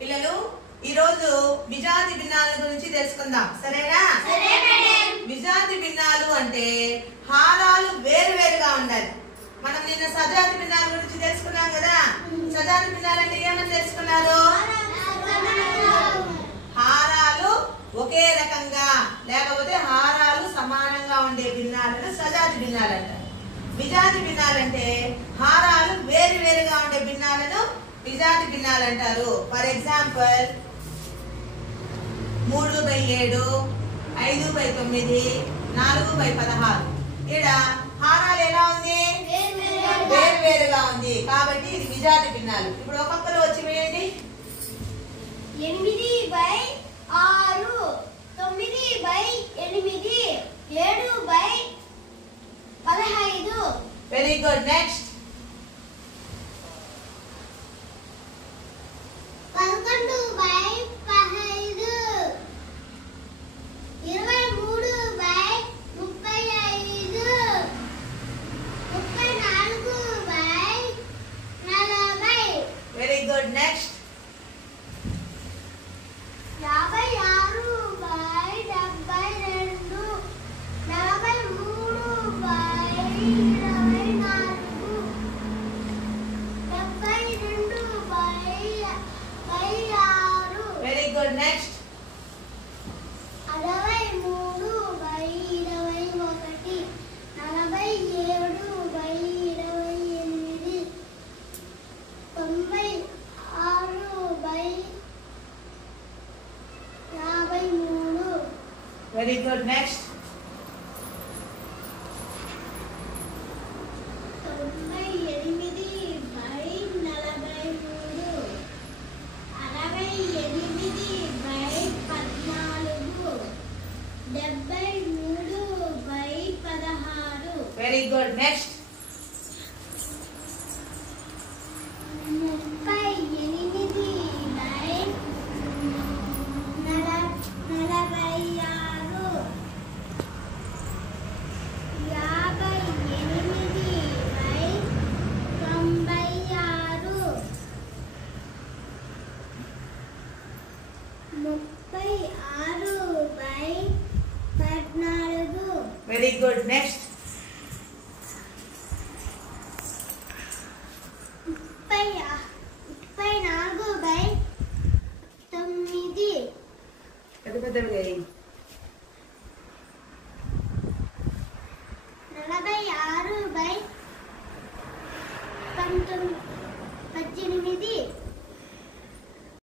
పిల్లలు ఈ రోజు విజాతి భిన్నాల గురించి తెలుసుకుందాం. సరేనా? విజాతి భిన్నాలు అంటే హారాలు వేరు వేరుగా ఉండాలి. మనం నిన్న సజాతి భిన్నాల గురించి తెలుసుకున్నాం కదా. సజాతి భిన్నాలు అంటే ఏమని తెలుసుకున్నారు? హారాలు ఒకే రకంగా లేకపోతే హారాలు సమానంగా ఉండే భిన్నాలను సజాతి భిన్నాలు అంటారు. విజాతి భిన్నాలు అంటే హారాలు వేరు వేరుగా ఉండే భిన్నాలను విజాతి భిన్నాలు అంటారు. For example 3/7, 5/9, 4/16. ఇక్కడ హారాలు ఎలా ఉంది? వేరు వేరుగా ఉంది కాబట్టి ఇది విజాతి భిన్నాలు. ఇప్పుడు ఒక్కొక్కరు వచ్చి వేయండి. 8/6, 9/8, 7/15. Very good. Next 11/15, 23/35, 34/40. Very good. Next 56/72, 43/24, 72/6. Very good. Next 63/21, 47/28, 96/53. Very good. Next 98/43, 68/14, 73/16. Very good. Next 36/14. Very good. Next